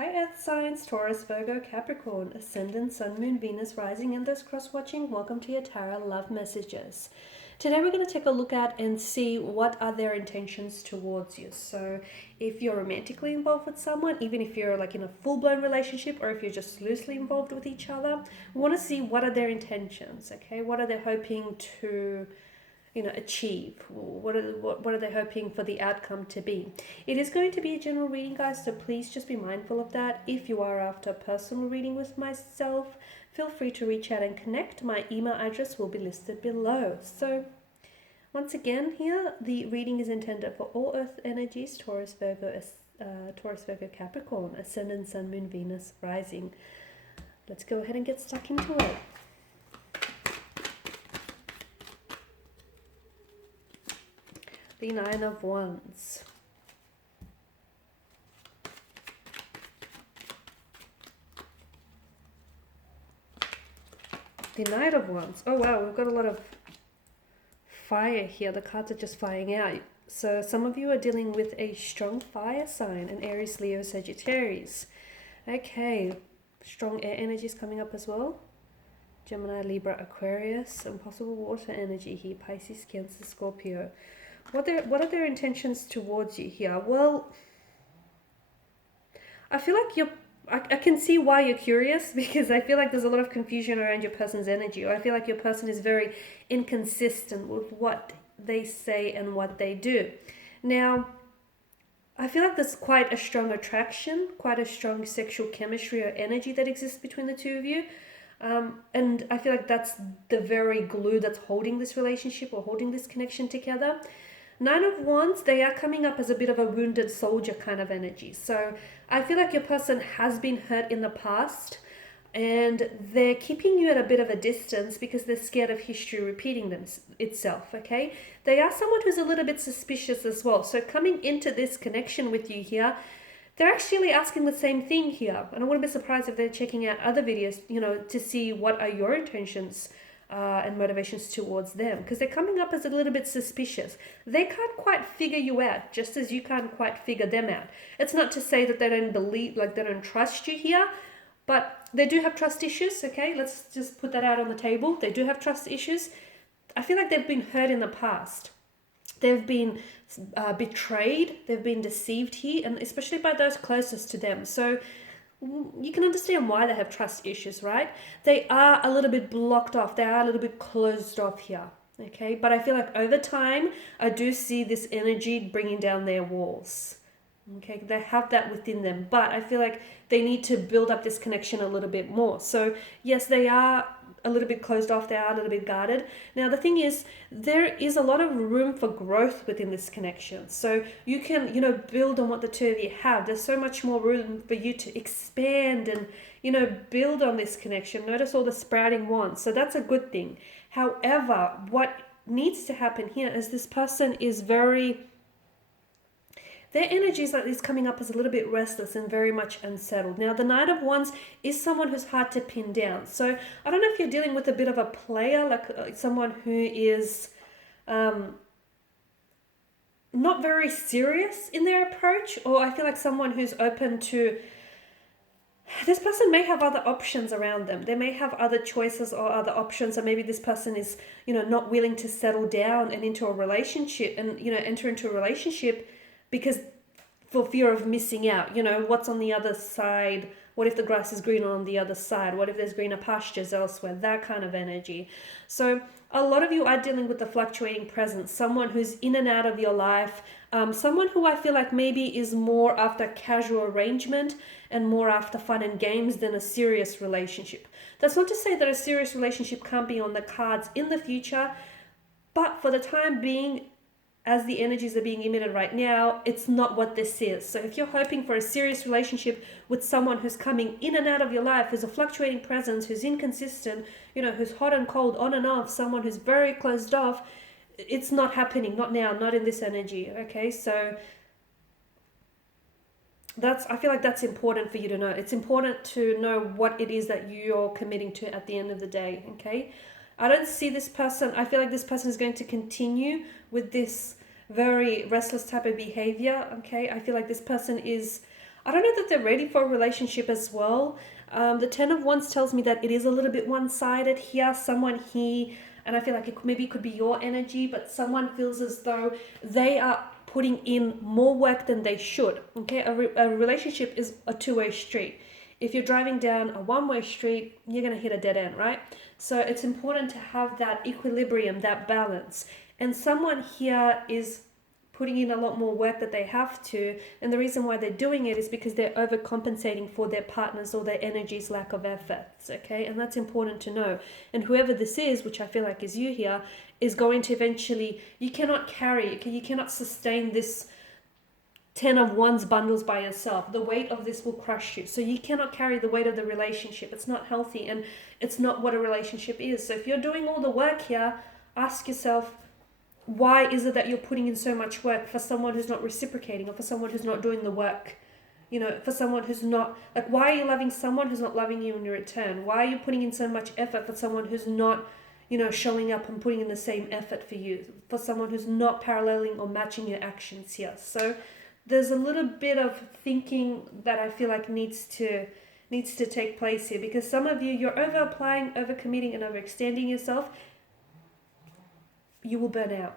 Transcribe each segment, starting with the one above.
Hi Earth signs, Taurus, Virgo, Capricorn, Ascendant, Sun, Moon, Venus, Rising, and those cross-watching. Welcome to your Tarot Love Messages. Today we're going to take a look at and see what are their intentions towards you. So if you're romantically involved with someone, even if you're like in a full-blown relationship or if you're just loosely involved with each other, we want to see what are their intentions, okay? What are they hoping to achieve? What are they hoping for the outcome to be? It is going to be a general reading, guys, so please just be mindful of that. If you are after a personal reading with myself, feel free to reach out and connect. My email address will be listed below. So once again, here the reading is intended for all earth energies: Taurus, Virgo, Capricorn, Ascendant, Sun, Moon, Venus, Rising. Let's go ahead and get stuck into it. The Nine of Wands. The Knight of Wands. Oh wow, we've got a lot of fire here. The cards are just flying out. So some of you are dealing with a strong fire sign, an Aries, Leo, Sagittarius. Okay, strong air energies coming up as well. Gemini, Libra, Aquarius, and possible water energy here, Pisces, Cancer, Scorpio. What are their intentions towards you here? Well, I feel like I can see why you're curious, because I feel like there's a lot of confusion around your person's energy, or I feel like your person is very inconsistent with what they say and what they do. Now, I feel like there's quite a strong attraction, quite a strong sexual chemistry or energy that exists between the two of you. And I feel like that's the very glue that's holding this relationship or holding this connection together. Nine of Wands, they are coming up as a bit of a wounded soldier kind of energy. So I feel like your person has been hurt in the past and they're keeping you at a bit of a distance because they're scared of history repeating itself, okay? They are someone who's a little bit suspicious as well. So coming into this connection with you here, they're actually asking the same thing here. And I wouldn't be surprised if they're checking out other videos, to see what are your intentions and motivations towards them, because they're coming up as a little bit suspicious. They can't quite figure you out, just as you can't quite figure them out. It's not to say that they don't believe, like they don't trust you here, but they do have trust issues, okay? Let's just put that out on the table. They do have trust issues. I feel like they've been hurt in the past. They've been betrayed, they've been deceived here, and especially by those closest to them. So you can understand why they have trust issues, right? They are a little bit blocked off. They are a little bit closed off here, okay? But I feel like over time, I do see this energy bringing down their walls, okay? They have that within them, but I feel like they need to build up this connection a little bit more. So yes, they are a little bit closed off, they are a little bit guarded. Now the thing is, there is a lot of room for growth within this connection. So you can, build on what the two of you have. There's so much more room for you to expand and, build on this connection. Notice all the sprouting wands. So that's a good thing. However, what needs to happen here is this person is their energy is coming up as a little bit restless and very much unsettled. Now, the Knight of Wands is someone who's hard to pin down. So I don't know if you're dealing with a bit of a player, like someone who is not very serious in their approach, or I feel like someone who's open to... This person may have other options around them. They may have other choices or other options, or maybe this person is, not willing to settle down and into a relationship and, enter into a relationship because for fear of missing out, what's on the other side? What if the grass is greener on the other side? What if there's greener pastures elsewhere? That kind of energy. So a lot of you are dealing with the fluctuating presence, someone who's in and out of your life, someone who I feel like maybe is more after casual arrangement and more after fun and games than a serious relationship. That's not to say that a serious relationship can't be on the cards in the future, but for the time being, as the energies are being emitted right now, it's not what this is. So if you're hoping for a serious relationship with someone who's coming in and out of your life, who's a fluctuating presence, who's inconsistent, who's hot and cold, on and off, someone who's very closed off, it's not happening, not now, not in this energy, okay? So I feel like that's important for you to know. It's important to know what it is that you're committing to at the end of the day, okay? I don't see this person, I feel like this person is going to continue with this very restless type of behavior, okay? I feel like this person is I don't know that they're ready for a relationship as well. The Ten of Wands tells me that it is a little bit one-sided here. Someone here, and I feel like maybe it could be your energy, but someone feels as though they are putting in more work than they should. Okay, a relationship is a two-way street. If you're driving down a one-way street, you're going to hit a dead end, right? So it's important to have that equilibrium, that balance. And someone here is putting in a lot more work that they have to, and the reason why they're doing it is because they're overcompensating for their partners or their energy's lack of efforts. Okay, and that's important to know. And whoever this is, which I feel like is you here, is going to eventually, you cannot carry, you cannot sustain this 10 of Wands bundles by yourself. The weight of this will crush you. So you cannot carry the weight of the relationship. It's not healthy, and it's not what a relationship is. So if you're doing all the work here, ask yourself, why is it that you're putting in so much work for someone who's not reciprocating, or for someone who's not doing the work? You know, for someone who's not, like, why are you loving someone who's not loving you in return? Why are you putting in so much effort for someone who's not, you know, showing up and putting in the same effort for you? For someone who's not paralleling or matching your actions here. So there's a little bit of thinking that I feel like needs to take place here, because some of you, you're over applying, over committing, and overextending yourself. You will burn out.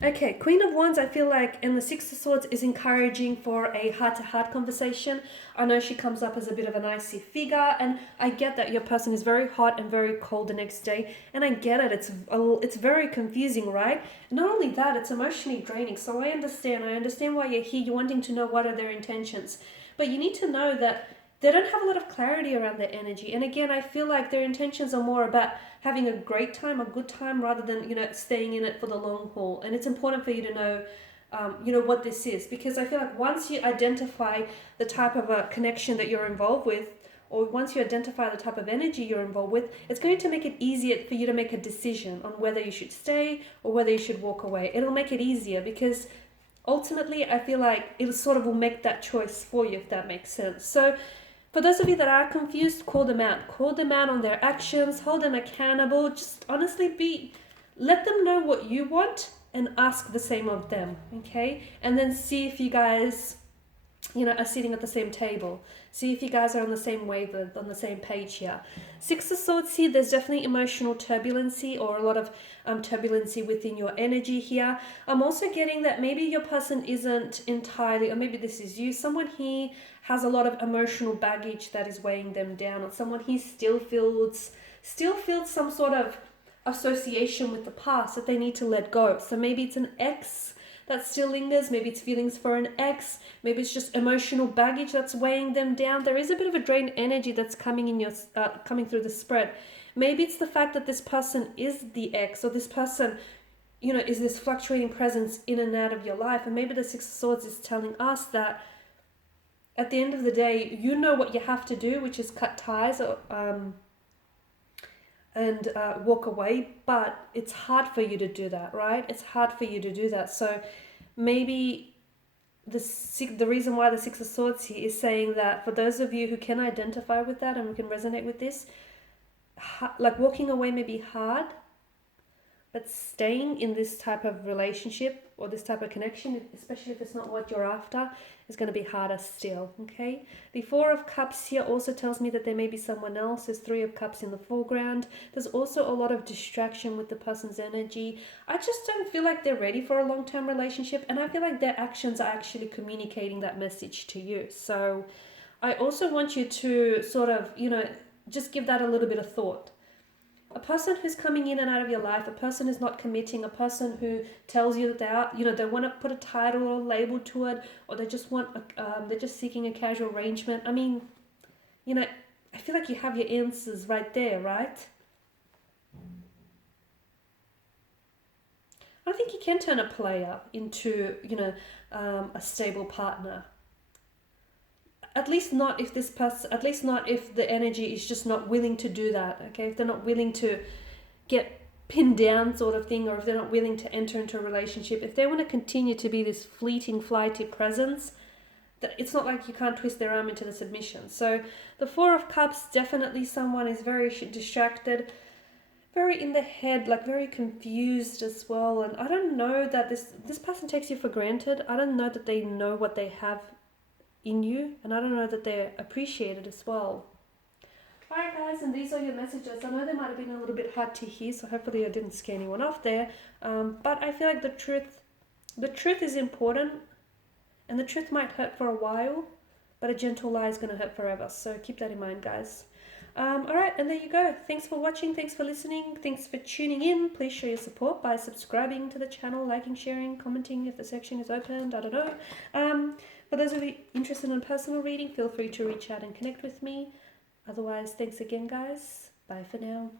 Okay, Queen of Wands, I feel like, and the Six of Swords is encouraging for a heart-to-heart conversation. I know she comes up as a bit of an icy figure, and I get that your person is very hot and very cold the next day, and I get it. It's very confusing, right? Not only that, it's emotionally draining. So I understand why you're here. You're wanting to know what are their intentions, but you need to know that they don't have a lot of clarity around their energy. And again, I feel like their intentions are more about having a great time, a good time, rather than, you know, staying in it for the long haul. And it's important for you to know, what this is, because I feel like once you identify the type of a connection that you're involved with, or once you identify the type of energy you're involved with, it's going to make it easier for you to make a decision on whether you should stay or whether you should walk away. It'll make it easier, because ultimately I feel like it sort of will make that choice for you, if that makes sense. So for those of you that are confused, call them out. Call them out on their actions, hold them accountable. Just honestly let them know what you want and ask the same of them, okay? And then see if you guys, are sitting at the same table. See if you guys are on the same wavelength, on the same page here. Six of Swords here, there's definitely emotional turbulency, or a lot of turbulency within your energy here. I'm also getting that maybe your person isn't entirely, or maybe this is you, someone here has a lot of emotional baggage that is weighing them down, or someone here still feels some sort of association with the past that they need to let go. So maybe it's an ex that still lingers, maybe it's feelings for an ex, maybe it's just emotional baggage that's weighing them down. There is a bit of a drained energy that's coming through the spread. Maybe it's the fact that this person is the ex, or this person, is this fluctuating presence in and out of your life. And maybe the Six of Swords is telling us that at the end of the day, you know what you have to do, which is cut ties and walk away, but it's hard for you to do that, right? It's hard for you to do that. So maybe the reason why the Six of Swords here is saying that for those of you who can identify with that and who can resonate with this, like walking away may be hard, but staying in this type of relationship or this type of connection, especially if it's not what you're after, is going to be harder still, okay? The Four of Cups here also tells me that there may be someone else. There's Three of Cups in the foreground. There's also a lot of distraction with the person's energy. I just don't feel like they're ready for a long-term relationship, and I feel like their actions are actually communicating that message to you. So I also want you to sort of, just give that a little bit of thought. A person who's coming in and out of your life, a person who's not committing, a person who tells you that they are, they want to put a title or a label to it, or they just want, they're just seeking a casual arrangement. I mean, I feel like you have your answers right there, right? I think you can turn a player into, a stable partner. At least not if the energy is just not willing to do that, okay? If they're not willing to get pinned down sort of thing, or if they're not willing to enter into a relationship, if they want to continue to be this fleeting, flighty presence, that it's not like you can't twist their arm into the submission. So the Four of Cups, definitely someone is very distracted, very in the head, like very confused as well. And I don't know that this person takes you for granted. I don't know that they know what they have in you, and I don't know that they're appreciated as well. Alright guys, and these are your messages. I know they might have been a little bit hard to hear, so hopefully I didn't scare anyone off there. But I feel like the truth is important, and the truth might hurt for a while, but a gentle lie is going to hurt forever. So keep that in mind, guys. Alright, and there you go. Thanks for watching, thanks for listening, thanks for tuning in. Please show your support by subscribing to the channel, liking, sharing, commenting if the section is opened, I don't know. For those of you interested in personal reading, feel free to reach out and connect with me. Otherwise, thanks again, guys. Bye for now.